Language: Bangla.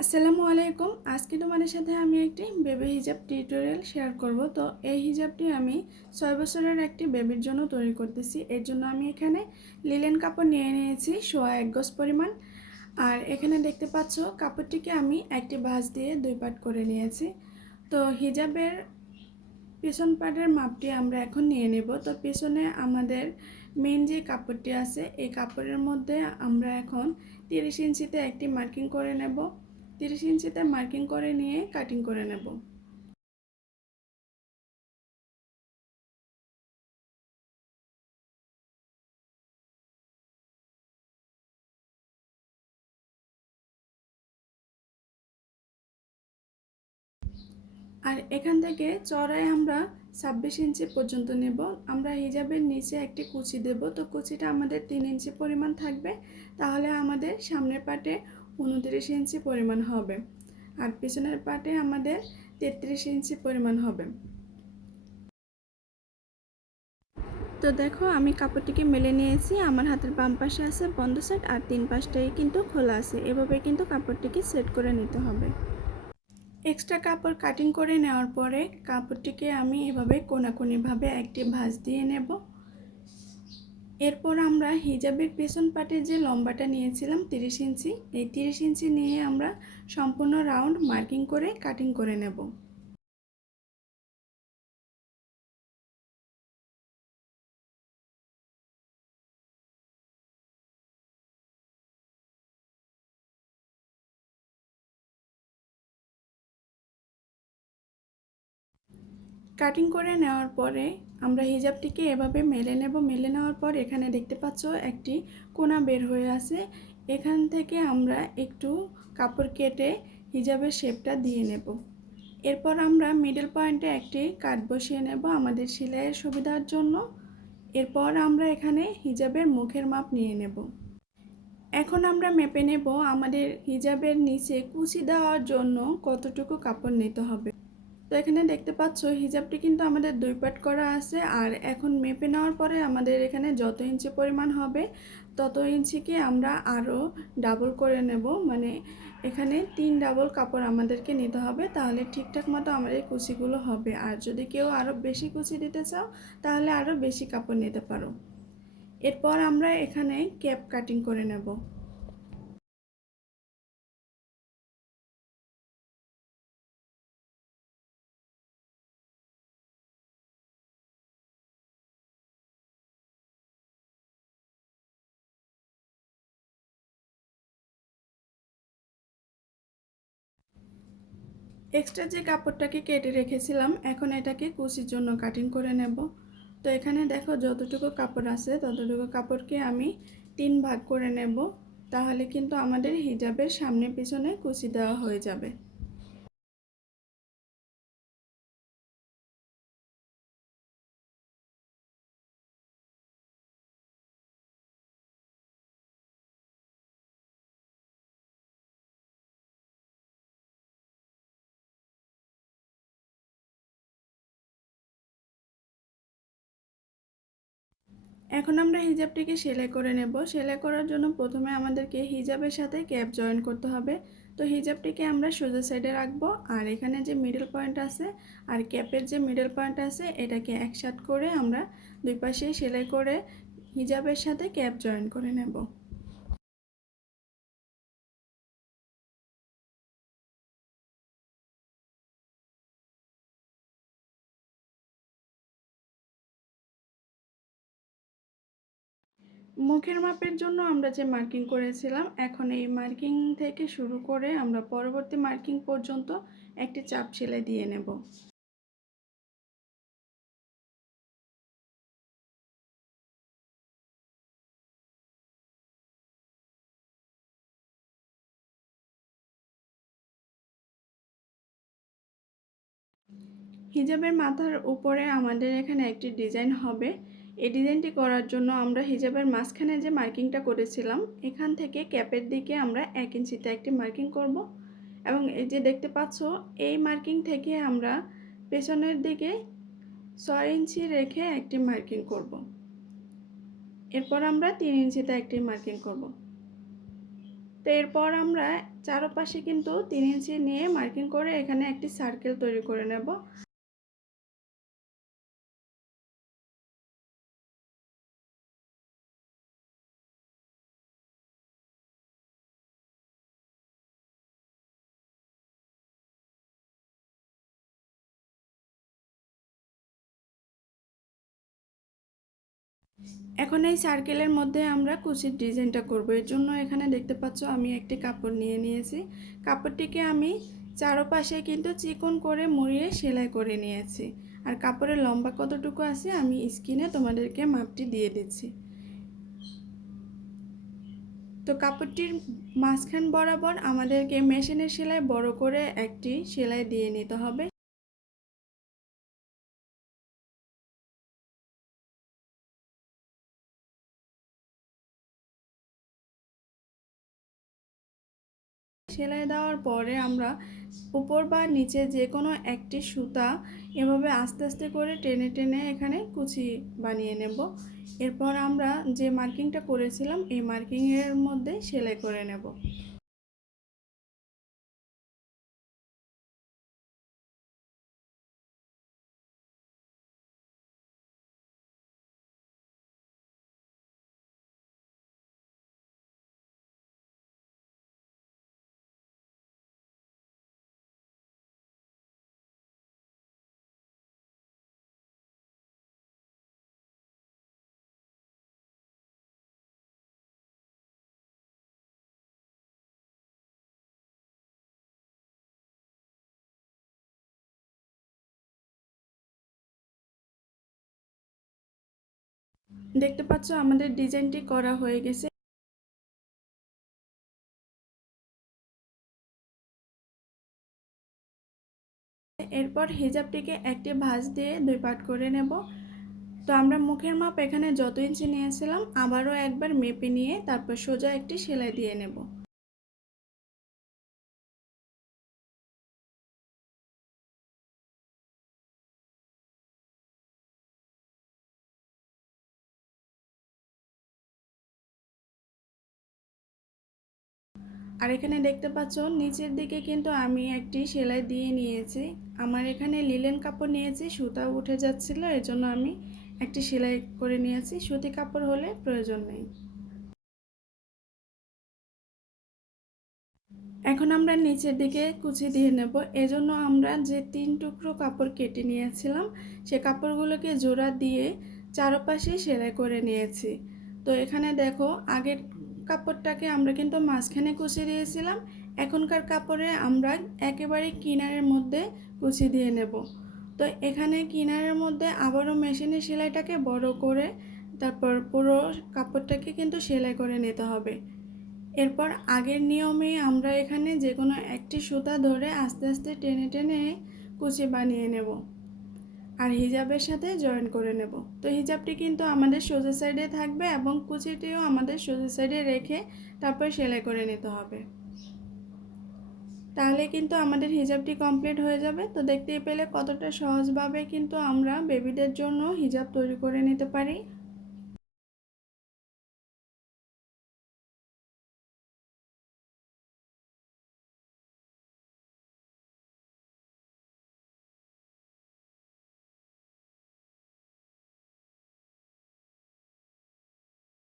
আসসালামু আলাইকুম। আজকে তোমাদের সাথে আমি একটি বেবি হিজাব টিউটোরিয়াল শেয়ার করব। তো এই হিজাবটি আমি ছয় বছরের একটি বেবির জন্য তৈরি করতেছি। এর জন্য আমি এখানে লিলেন কাপড় নিয়ে নিয়েছি, সোয়া এক গজ পরিমাণ। আর এখানে দেখতে পাচ্ছ, কাপড়টিকে আমি একটি ভাঁজ দিয়ে দুই পাট করে নিয়েছি। তো হিজাবের পিছন পাটের মাপটি আমরা এখন নিয়ে নেব। তো পিছনে আমাদের মেন যে কাপড়টি আছে, এই কাপড়ের মধ্যে আমরা এখন তিরিশ ইঞ্চিতে একটি মার্কিং করে নেব। তিরিশ ইঞ্চিতে মার্কিং করে নিয়ে কাটিং করে নেব। আর এখান থেকে চড়ায় আমরা ছাব্বিশ ইঞ্চি পর্যন্ত নেব। আমরা হিজাবের নিচে একটি কুচি দেব। তো কুচিটা আমাদের তিন ইঞ্চি পরিমাণ থাকবে। তাহলে আমাদের সামনের পাটে উনত্রিশ ইঞ্চি পরিমাণ হবে। আর পিছনের পাটে আমাদের তেত্রিশ ইঞ্চি পরিমাণ হবে। তো দেখো, আমি কাপড়টিকে মেলে নিয়েছি। আমার হাতের বাম পাশে আছে বন্ধ সেট আর তিন পাশটাই কিন্তু খোলা আছে। এভাবে কিন্তু কাপড়টিকে সেট করে নিতে হবে। এক্সট্রা কাপড় কাটিং করে নেওয়ার পরে কাপড়টিকে আমি এভাবে কোনাকুনিভাবে একটি ভাঁজ দিয়ে নেব। এরপর আমরা হিজাবের পেছন পাটে যে লম্বাটা নিয়েছিলাম তিরিশ ইঞ্চি, এই তিরিশ ইঞ্চি নিয়ে আমরা সম্পূর্ণ রাউন্ড মার্কিং করে কাটিং করে নেব। কাটিং করে নেওয়ার পরে আমরা হিজাবটিকে এভাবে মেলে নেব। মেলে নেওয়ার পর এখানে দেখতে পাচ্ছ একটি কোনা বের হয়ে আছে। এখান থেকে আমরা একটু কাপড় কেটে হিজাবের শেপটা দিয়ে নেব। এরপর আমরা মিডল পয়েন্টে একটি কাট বসিয়ে নেব আমাদের সেলাইয়ের সুবিধার জন্য। এরপর আমরা এখানে হিজাবের মুখের মাপ নিয়ে নেব। এখন আমরা মেপে নেব আমাদের হিজাবের নিচে কুচি দেওয়ার জন্য কতটুকু কাপড় নিতে হবে। তো এখানে দেখতে পাচ্ছ, হিজাবটি কিন্তু আমাদের দুই পাট করা আছে। আর এখন মেপে নেওয়ার পরে আমাদের এখানে যত ইঞ্চি পরিমাণ হবে, তত ইঞ্চিকে আমরা আরও ডাবল করে নেব। মানে এখানে তিন ডাবল কাপড় আমাদেরকে নিতে হবে, তাহলে ঠিকঠাক মতো আমাদের কুচিগুলো হবে। আর যদি কেউ আরও বেশি কুচি দিতে চাও, তাহলে আরও বেশি কাপড় নিতে পারো। এরপর আমরা এখানে ক্যাপ কাটিং করে নেব। এক্সট্রা যে কাপড়টাকে কেটে রেখেছিলাম, এখন এটাকে কুচির জন্য কাটিং করে নেব। তো এখানে দেখো যতটুকু কাপড় আছে, ততটুকু কাপড়কে আমি তিন ভাগ করে নেব। তাহলে কিন্তু আমাদের হিজাবের সামনে পিছনে কুচি দেওয়া হয়ে যাবে। এখন আমরা হিজাবটিকে সেলাই করে নেব। সেলাই করার জন্য প্রথমে আমাদেরকে হিজাবের সাথে ক্যাপ জয়েন করতে হবে। তো হিজাবটিকে আমরা সোজা সাইডে রাখব। আর এখানে যে মিডল পয়েন্ট আছে আর ক্যাপের যে মিডল পয়েন্ট আছে, এটাকে একসাথ করে আমরা দুই পাশে সেলাই করে হিজাবের সাথে ক্যাপ জয়েন করে নেব। মুখের মাপের জন্য আমরা যে মার্কিং করেছিলাম, এখন এই মার্কিং থেকে শুরু করে আমরা পরবর্তী মার্কিং পর্যন্ত একটি চাপ সেলাই দিয়ে নেব। হিজাবের মাথার উপরে আমাদের এখানে একটি ডিজাইন হবে। এই ডিজাইনটি করার জন্য আমরা হিজাবের মাঝখানে যে মার্কিংটা করেছিলাম, এখান থেকে ক্যাপের দিকে আমরা এক ইঞ্চিতে একটি মার্কিং করব। এবং এই যে দেখতে পাচ্ছ, এই মার্কিং থেকে আমরা পেছনের দিকে ছয় ইঞ্চি রেখে একটি মার্কিং করব। এরপর আমরা তিন ইঞ্চিতে একটি মার্কিং করব। তো এরপর আমরা চারপাশে কিন্তু তিন ইঞ্চি নিয়ে মার্কিং করে এখানে একটি সার্কেল তৈরি করে নেব। এখন এই সার্কেলের মধ্যে আমরা কুচির ডিজাইনটা করব। এর জন্য এখানে দেখতে পাচ্ছ আমি একটি কাপড় নিয়ে নিয়েছি। কাপড়টিকে আমি চারপাশে কিন্তু চিকন করে মুড়িয়ে সেলাই করে নিয়েছি। আর কাপড়ের লম্বা কতটুকু আছে আমি স্কিনে তোমাদেরকে মাপটি দিয়ে দিচ্ছি। তো কাপড়টির মাঝখান বরাবর আমাদেরকে মেশিনের সেলাই বড় করে একটি সেলাই দিয়ে নিতে হবে। সেলাই দেওয়ার পরে আমরা উপর বা নিচে যে কোনো একটি সুতা এভাবে আস্তে আস্তে করে টেনে টেনে এখানে কুচি বানিয়ে নেব। এরপর আমরা যে মার্কিংটা করেছিলাম, এই মার্কিংয়ের মধ্যে সেলাই করে নেব। দেখতে পাচ্ছ আমাদের ডিজাইনটি করা হয়ে গেছে। এরপর হিজাবটিকে একটি ভাঁজ দিয়ে দুই পাট করে নেব। তো আমরা মুখের মাপ এখানে যত ইঞ্চি নিয়েছিলাম, আবারও একবার মেপে নিয়ে তারপর সোজা একটি সেলাই দিয়ে নেব। আর এখানে দেখতে পাচ্ছ, নিচের দিকে কিন্তু আমি একটি সেলাই দিয়ে নিয়েছি। আমার এখানে লিলেন কাপড় নিয়েছি সুতা উঠে যাচ্ছিল এর জন্য আমি একটি সেলাই করে নিয়েছি। সুতি কাপড় হলে প্রয়োজন নেই। এখন আমরা নিচের দিকে কুচি দিয়ে নেব। এজন্য আমরা যে তিন টুকরো কাপড় কেটে নিয়েছিলাম, সে কাপড়গুলোকে জোড়া দিয়ে চারপাশে সেলাই করে নিয়েছি। তো এখানে দেখো, আগের কাপড়টাকে আমরা কিন্তু মাঝখানে কুচি দিয়েছিলাম। এখনকার কাপড়ে আমরা একেবারে কিনারের মধ্যে কুচি দিয়ে নেব। তো এখানে কিনারের মধ্যে আবারও মেশিনের সেলাইটাকে বড় করে তারপর পুরো কাপড়টাকে কিন্তু সেলাই করে নিতে হবে। এরপর আগের নিয়মে আমরা এখানে যে কোনো একটি সুতা ধরে আস্তে আস্তে টেনে টেনে কুচি বানিয়ে নেব। আর হিজাবের সাথে জয়েন করে নেব। তো হিজাবটি কিন্তু আমাদের সোজা সাইডে থাকবে এবং কুচিটিও আমাদের সোজা সাইডে রেখে তারপর সেলাই করে নিতে হবে। তাহলে কিন্তু আমাদের হিজাবটি কমপ্লিট হয়ে যাবে। তো দেখতেই পেলে কতটা সহজভাবে কিন্তু আমরা বেবিদের জন্য হিজাব তৈরি করে নিতে পারি।